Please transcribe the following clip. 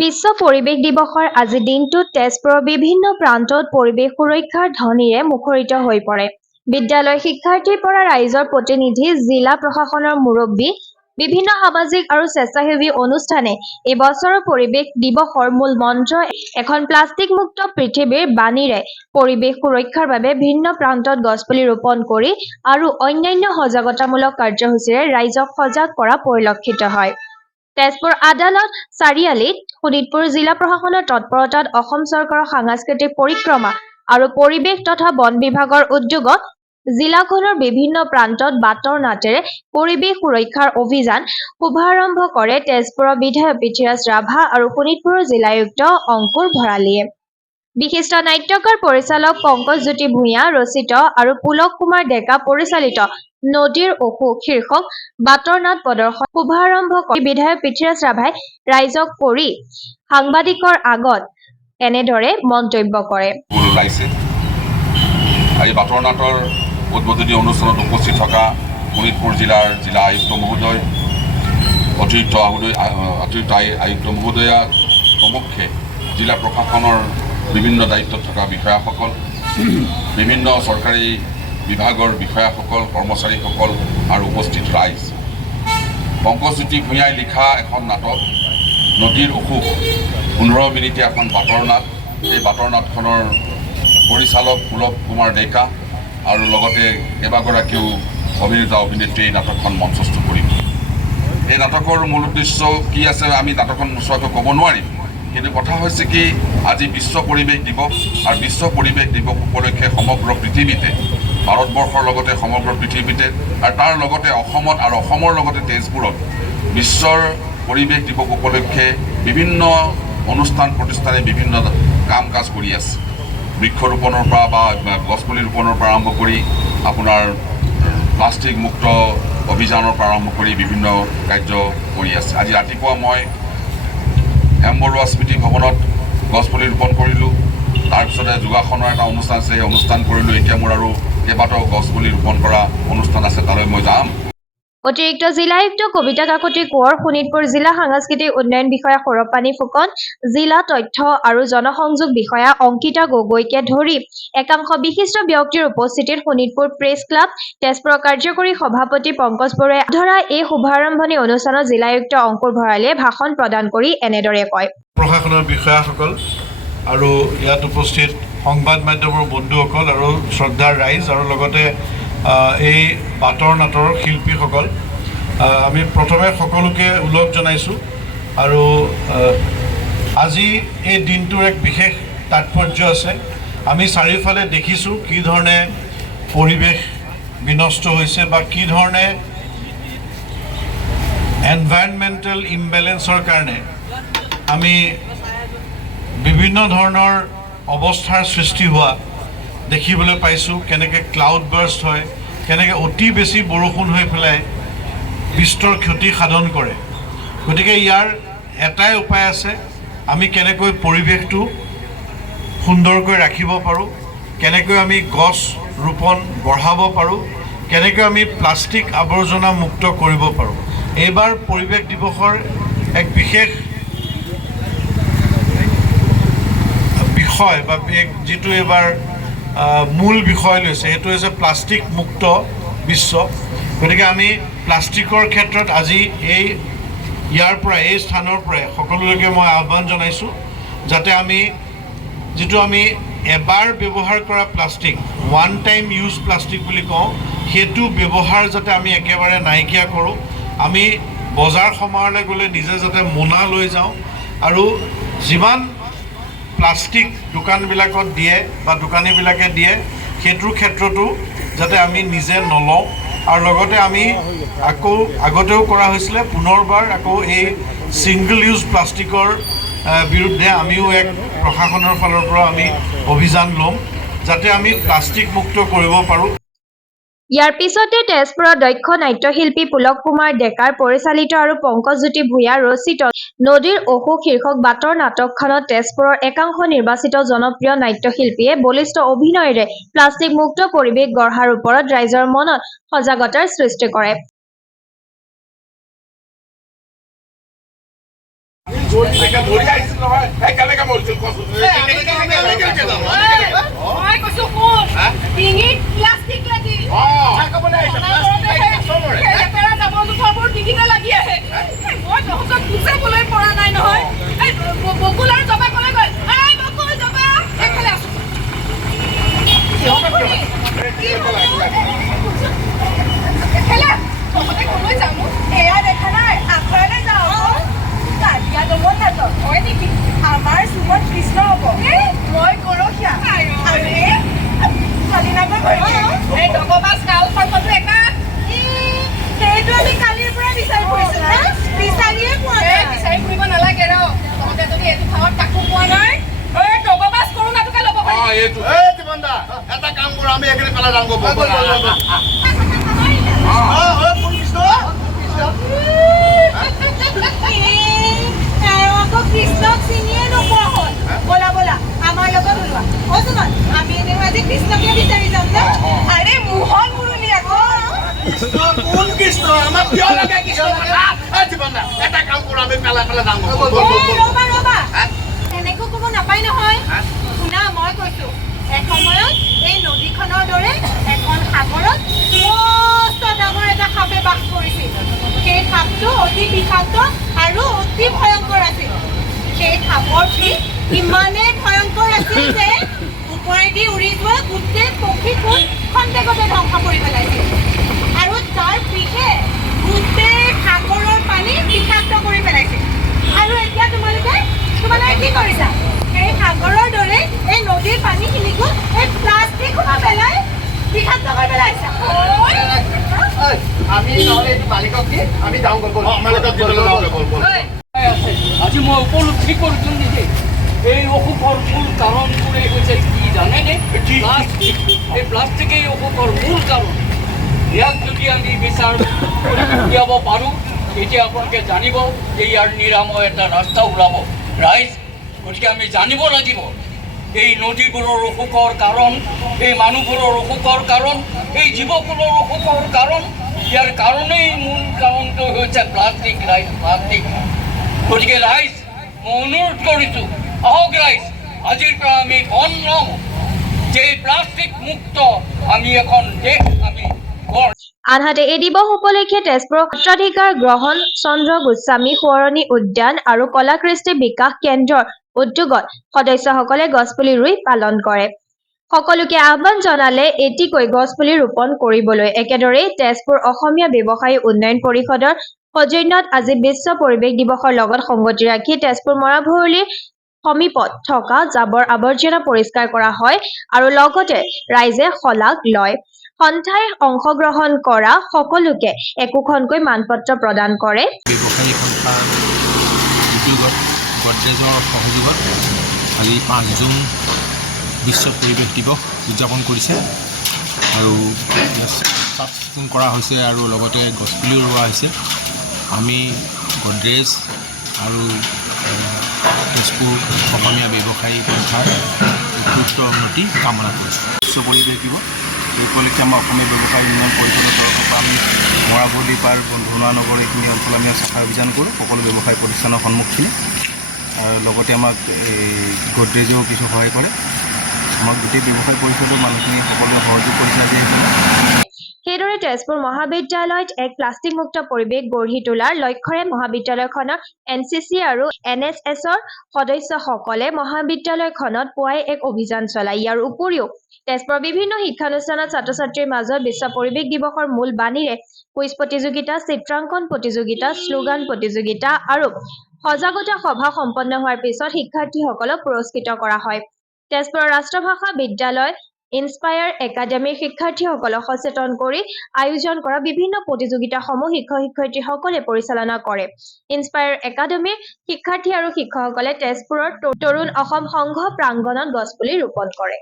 বিশ্ব পৰিৱেশ দিৱসৰ আজি দিনটোত তেজপুৰৰ বিভিন্ন প্ৰান্তত পৰিৱেশ সুৰক্ষাৰ ধ্বনিৰে মুখৰিত হৈ পৰে। বিদ্যালয় শিক্ষাৰ্থীৰ পৰা ৰাইজৰ প্ৰতিনিধি, জিলা প্ৰশাসনৰ মুৰব্বী, বিভিন্ন সামাজিক আৰু স্বেচ্ছাসেৱী অনুষ্ঠানে এই বছৰৰ পৰিৱেশ দিৱসৰ মূল মন্ত্ৰ এখন প্লাষ্টিক মুক্ত পৃথিৱীৰ বাণীৰে পৰিৱেশ সুৰক্ষাৰ বাবে ভিন্ন প্ৰান্তত গছপুলি ৰোপণ কৰি আৰু অন্যান্য সজাগতামূলক কাৰ্যসূচীৰে ৰাইজক সজাগ কৰা পৰিলক্ষিত হয়। তেজপুৰ আদালত চাৰিআলিত শোণিতপুৰ জিলা প্ৰশাসনৰ তৎপৰতাত অসম চৰকাৰৰ সাংস্কৃতিক পৰিক্ৰমা আৰু পৰিৱেশ তথা বন বিভাগৰ উদ্যোগত জিলাখনৰ বিভিন্ন প্ৰান্তত বাটৰ নাটেৰে পৰিৱেশ সুৰক্ষাৰ অভিযান শুভাৰম্ভ কৰে তেজপুৰৰ বিধায়ক পৃথ্বীৰাজ ৰাভা আৰু শোণিতপুৰৰ জিলায়ুক্ত অংকুৰ ভৰালীয়ে। বিশিষ্ট নাট্যকাৰ পৰিচালক পংকজজ্যোতি ভূঞা ৰচিত আৰু পুলক কুমাৰ ডেকা পৰিচালিত নদীৰ অসুখ শীৰ্ষক বাটৰ নাট প্ৰদৰ্শন শুভাৰম্ভ কৰি বিধায়ক পৃথ্বীৰাজ ৰাভাই ৰাইজক কৰি সাংবাদিকৰ আগত এনেদৰে মন্তব্য কৰে। এই বাটৰ নাটৰ উদ্বোধনী অনুষ্ঠানত উপস্থিত থকা শোণিতপুৰ জিলাৰ জিলা আয়ুক্ত মহোদয়, অতিৰিক্ত আয়ুক্ত মহোদয়া সমক্ষে জিলা প্ৰশাসনৰ বিভিন্ন দায়িত্বত থকা বিষয়াসকল, বিভিন্ন চৰকাৰী বিভাগৰ বিষয়াসকল, কৰ্মচাৰীসকল আৰু উপস্থিত ৰাইজ। পংকজজ্যোতি ভূঞাই লিখা এখন নাটক নদীৰ অসুখ 15 মিনিটীয়া এখন বাটৰ নাট। এই বাটৰ নাটখনৰ পৰিচালক পুলক কুমাৰ ডেকা আৰু লগতে কেইবাগৰাকীও অভিনেতা অভিনেত্ৰী এই নাটকখন মঞ্চস্থ কৰিব। এই নাটকৰ মূল উদ্দেশ্য কি আছে আমি নাটকখন নোচোৱাকৈ ক'ব নোৱাৰিম, কিন্তু কথা হৈছে কি আজি বিশ্ব পৰিৱেশ দিৱস আৰু বিশ্ব পৰিৱেশ দিৱস উপলক্ষে সমগ্ৰ পৃথিৱীতে, ভাৰতবৰ্ষৰ লগতে সমগ্ৰ পৃথিৱীতে আৰু তাৰ লগতে অসমত আৰু অসমৰ লগতে তেজপুৰত বিশ্বৰ পৰিৱেশ দিৱস উপলক্ষে বিভিন্ন অনুষ্ঠান প্ৰতিষ্ঠানে বিভিন্ন কাম কাজ কৰি আছে। বৃক্ষৰোপণৰ পৰা বা গছপুলি ৰোপণৰ পৰা আৰম্ভ কৰি আপোনাৰ প্লাষ্টিক মুক্ত অভিযানৰ পৰা আৰম্ভ কৰি বিভিন্ন কাৰ্য কৰি আছে। আজি ৰাতিপুৱা মই এম বৰুৱা স্মৃতি ভৱনত গছপুলি ৰোপণ কৰিলোঁ। তাৰপিছতে যোগাসনৰ এটা অনুষ্ঠান আছে, সেই অনুষ্ঠান কৰিলোঁ। এতিয়া মোৰ আৰু কেইবাটাও গছপুলি ৰোপণ কৰা অনুষ্ঠান আছে, তালৈ মই যাম। অতিৰিক্ত জিলায়ুক্ত কবিতা কাকতি কোঁৱৰ, শোণিতপুৰ জিলা সাংস্কৃতিক উন্নয়ন বিষয়া সৌৰভপানী ফুকন, জিলা তথ্য আৰু জনসংযোগ বিষয়া অংকিতা গগৈকে ধৰি একাংশ বিশিষ্ট ব্যক্তিৰ উপস্থিতিত শোণিতপুৰ প্ৰেছ ক্লাব, তেজপুৰৰ কাৰ্যকৰী সভাপতি পংকজ বৰুৱাই ধৰা এই শুভাৰম্ভণি অনুষ্ঠানত জিলায়ুক্ত অংকুৰ ভৰালীয়ে ভাষণ প্ৰদান কৰি এনেদৰে কয়। প্ৰশাসনৰ বিষয়াসকল আৰু ইয়াত উপস্থিত সংবাদ মাধ্যমৰ বন্ধুসকল আৰু শ্ৰদ্ধাৰ ৰাইজ আৰু লগতে এই বাটৰ নাটৰ শিল্পীসকল, আমি প্ৰথমে সকলোকে ওলগ জনাইছোঁ। আৰু আজি এই দিনটোৰ এক বিশেষ তাৎপৰ্য আছে। আমি চাৰিওফালে দেখিছোঁ কি ধৰণে পৰিৱেশ বিনষ্ট হৈছে বা কি ধৰণে এনভাইৰনমেণ্টেল ইমবেলেঞ্চৰ কাৰণে আমি বিভিন্ন ধৰণৰ অৱস্থাৰ সৃষ্টি হোৱা দেখিবলৈ পাইছোঁ। কেনেকৈ ক্লাউড বাৰ্ষ্ট হয়, কেনেকৈ অতি বেছি বৰষুণ হৈ পেলাই বিস্তৰ ক্ষতি সাধন কৰে। গতিকে ইয়াৰ এটাই উপায় আছে, আমি কেনেকৈ পৰিৱেশটো সুন্দৰকৈ ৰাখিব পাৰোঁ, কেনেকৈ আমি গছ ৰোপণ বঢ়াব পাৰোঁ, কেনেকৈ আমি প্লাষ্টিক আৱৰ্জনা মুক্ত কৰিব পাৰোঁ। এইবাৰ পৰিৱেশ দিৱসৰ এক বিশেষ বিষয় বা যিটো এইবাৰ মূল বিষয় লৈছে সেইটো হৈছে প্লাষ্টিক মুক্ত বিশ্ব। গতিকে আমি প্লাষ্টিকৰ ক্ষেত্ৰত আজি ইয়াৰ পৰা এই স্থানৰ পৰাই সকলোলৈকে মই আহ্বান জনাইছোঁ যাতে আমি যিটো আমি এবাৰ ব্যৱহাৰ কৰা plastic, one time use plastic বুলি কওঁ, সেইটো ব্যৱহাৰ যাতে আমি একেবাৰে নাইকিয়া কৰোঁ। আমি বজাৰ সমাৰলৈ গ'লে নিজে যাতে মোনা লৈ যাওঁ আৰু যিমান প্লাষ্টিক দোকানবিলাকত দিয়ে বা দোকানীবিলাকে দিয়ে সেইটোৰ ক্ষেত্ৰতো যাতে আমি নিজে নলওঁ। আৰু লগতে আমি আগতেও কৰা হৈছিলে, পুনৰবাৰ আকৌ এই ছিংগল ইউজ প্লাষ্টিকৰ বিৰুদ্ধে আমিও এক প্ৰশাসনৰ ফালৰ পৰা আমি অভিযান ল'ম যাতে আমি প্লাষ্টিক মুক্ত কৰিব পাৰোঁ। ইয়াৰ পিছতে তেজপুৰৰ দক্ষ নাট্যশিল্পী পুলক কুমাৰ ডেকাৰ পৰিচালিত আৰু পংকজজ্যোতি ভূঞা ৰচিত নদীৰ অসুখ শীৰ্ষক বাটৰ নাটকখনত তেজপুৰৰ একাংশ নিৰ্বাচিত জনপ্ৰিয় নাট্যশিল্পীয়ে বলিষ্ঠ অভিনয়েৰে প্লাষ্টিক মুক্ত পৰিৱেশ গঢ়াৰ ওপৰত ৰাইজৰ মনত সজাগতাৰ সৃষ্টি কৰে। চলিলৈকে ধৰি আহিছিল নহয় এই কেনেকে মৰিছিল কচোন মই কৈছো শুন ডিঙিত প্লাষ্টিক লাগি লেতেৰা জাবৰ জোথৰবোৰ ডিঙিতে লাগি আহে মই তহঁতক বুজাবলৈ পৰা নাই নহয় এই বকুল আৰু জবা কলৈ গ'ল এই বকুল জবা এইফালে আছো এফালে তহঁতে কলৈ যাম এয়া দেখা নাই আখৰালৈ যাওঁ কালিয়া দমন নাটক হয় নেকি আমাৰ চুমত কৃষ্ণ হ'ব মই গৰখীয়া কালিনাগৰ এই ডগবাজ কাল সৰ্পটো একা সেইটো আমি কালিৰ পৰা বিচাৰি ফুৰিছো বিচাৰিয়ে পোৱা নাই বিচাৰি ফুৰিব নালাগে ৰ তহঁতে যদি এইটো ভাৱত কাকো পোৱা নাই এই ডগবাজ কৰোণাটোকে ল'ব পাৰি এটা কাম কৰো আমি এখানে পেলা যাম কৃষ্ণক চিনিয়ে নোপোৱা হ'ল বলা বলা আমাৰ লগত ওলোৱা অজুমান আমি এনেও আজি কৃষ্ণকে বিচাৰি যাম ন আৰে মোহন মুৰুলি আকৌ কোন কৃষ্ণ আমাক কিয় লাগে কৃষ্ণ এটা কাম কৰো আমি পেলা যাম ৰবা ৰবা এনেকৈ ক'ব নাপায় নহয় শুনা মই কৈছো এসময়ত এই নদীখনৰ দৰে এখন সাগৰত মস্ত ডাঙৰ এটা সাপে বাস কৰিছিল সেই সাপটো অতি বিষাক্ত আৰু অতি ভয়ংকৰ আছিল সেই সাপৰ বিষ ইমানেই ভয়ংকৰ আছিল যে ওপৰেদি উৰি যোৱা গোটেই পক্ষীকুল খন্তেকতে ধ্বংস কৰি পেলাইছিল আৰু তাৰ বিষে গোটেই সাগৰৰ পানী বিষাক্ত কৰি পেলাইছিল আৰু এতিয়া তোমালোকে কি কৰিছা এই সাগৰৰ দৰে এই নদীৰ পানীখিনিকো এই প্লাষ্টিক সোপা পেলাই বিষাক্ত কৰি পেলাইছা আমি নহ'লে এইটো মালিকক দি আমি যাওঁ মালিকক দি আজি মই উপলব্ধি কৰিছোঁ নিজে এই অসুখৰ মূল কাৰণবোৰে হৈছে কি জানেনে প্লাষ্টিক এই প্লাষ্টিকেই অসুখৰ মূল কাৰণ ইয়াক যদি আমি বিচাৰ উলিয়াব পাৰোঁ তেতিয়া আপোনালোকে জানিব যে ইয়াৰ নিৰাময় এটা ৰাস্তা ওলাব ৰাইজ গতিকে আমি জানিব লাগিব এই নদীবোৰৰ অসুখৰ কাৰণ এই মানুহবোৰৰ অসুখৰ কাৰণ এই জীৱকুলৰ অসুখৰ কাৰণ ইয়াৰ কাৰণেই মূল কাৰণটো হৈছে প্লাষ্টিক ৰাইজ প্লাষ্টিক গতিকে ৰাইজ মই অনুৰোধ কৰিছোঁ আহক ৰাইজ আজিৰ পৰা আমি বন লওঁ যে প্লাষ্টিক মুক্ত আমি এখন দেশ আমি গঢ় আনহাতে এই দিৱস উপলক্ষে তেজপুৰ সত্ৰাধিকাৰ গ্ৰহণ চন্দ্ৰ গোস্বামী সোঁৱৰণী উদ্যান আৰু কলা কৃষ্টি বিকাশ কেন্দ্ৰৰ উদ্যোগত সদস্যসকলে গছপুলি ৰুই পালন কৰে সকলোকে আহ্বান জনালে এটিকৈ গছপুলি ৰোপণ কৰিবলৈ একেদৰে তেজপুৰ অসমীয়া ব্যৱসায়ী উন্নয়ন পৰিষদৰ সৌজন্যত আজি বিশ্ব পৰিৱেশ দিৱসৰ লগত সংগতি ৰাখি তেজপুৰ মৰাভৰলীৰ সমীপত থকা জাবৰ আৱৰ্জনা পৰিষ্কাৰ কৰা হয় আৰু লগতে ৰাইজে শলাগ লয় সন্থাই অংশগ্ৰহণ কৰা সকলোকে একোখনকৈ মানপত্ৰ প্ৰদান কৰে ব্যৱসায়ী সন্থাৰ উদ্যোগত গডৰেজৰ সহযোগত আজি 5 জুন বিশ্ব পৰিৱেশ দিৱস উদযাপন কৰিছে আৰু চাফ চিকুণ কৰা হৈছে আৰু লগতে গছপুলিও ৰোৱা হৈছে আমি গডৰেজ আৰু তেজপুৰ অসমীয়া ব্যৱসায়ী সন্থাৰ উৎকৃষ্ট উন্নতি কামনা কৰিছোঁ বিশ্ব পৰিৱেশ দিৱস এই উপলক্ষে আমাৰ অসমীয়া ব্যৱসায়ী উন্নয়ন পৰিষদৰ তৰফৰ পৰা আমি মৰাভৰলী পাৰ ধনুৱা নগৰ এইখিনি অঞ্চল আমি চাফা অভিযান কৰোঁ সকলো ব্যৱসায়ী প্ৰতিষ্ঠানৰ সন্মুখখিনি আৰু লগতে আমাক গডৰেজেও কিছু সহায় কৰে আমাক গোটেই ব্যৱসায়ী পৰিষদৰ মানুহখিনি সকলোৱে সহযোগ কৰিছে আজি সেইদৰে তেজপুৰ মহাবিদ্যালয়ত এক প্লাষ্টিক মুক্ত পৰিৱেশ গঢ়ি তোলাৰ লক্ষ্যৰে মহাবিদ্যালয়খনৰ NCC আৰু NSSৰ সদস্যসকলে মহাবিদ্যালয়খনত পুৱাই এক অভিযান চলায় ইয়াৰ উপৰিও তেজপুৰৰ বিভিন্ন শিক্ষানুষ্ঠানত ছাত্ৰ ছাত্ৰীৰ মাজত বিশ্ব পৰিৱেশ দিৱসৰ মূল বাণীৰে কুইজ প্ৰতিযোগিতা চিত্ৰাংকন প্ৰতিযোগিতা শ্লোগান প্ৰতিযোগিতা আৰু সজাগতা সভা সম্পন্ন হোৱাৰ পিছত শিক্ষাৰ্থীসকলক পুৰস্কৃত কৰা হয় তেজপুৰৰ ৰাষ্ট্ৰভাষা বিদ্যালয় ইনস্পায়াৰ একাডেমীৰ শিক্ষাৰ্থীসকলক সচেতন কৰি আয়োজন কৰা বিভিন্ন প্ৰতিযোগিতাসমূহ শিক্ষক-শিক্ষয়িত্ৰীসকলে পৰিচালনা কৰে ইনস্পায়াৰ একাডেমীৰ শিক্ষাৰ্থী আৰু শিক্ষকসকলে তেজপুৰৰ তৰুণ অসম সংঘ প্ৰাংগণত গছপুলি ৰোপণ কৰে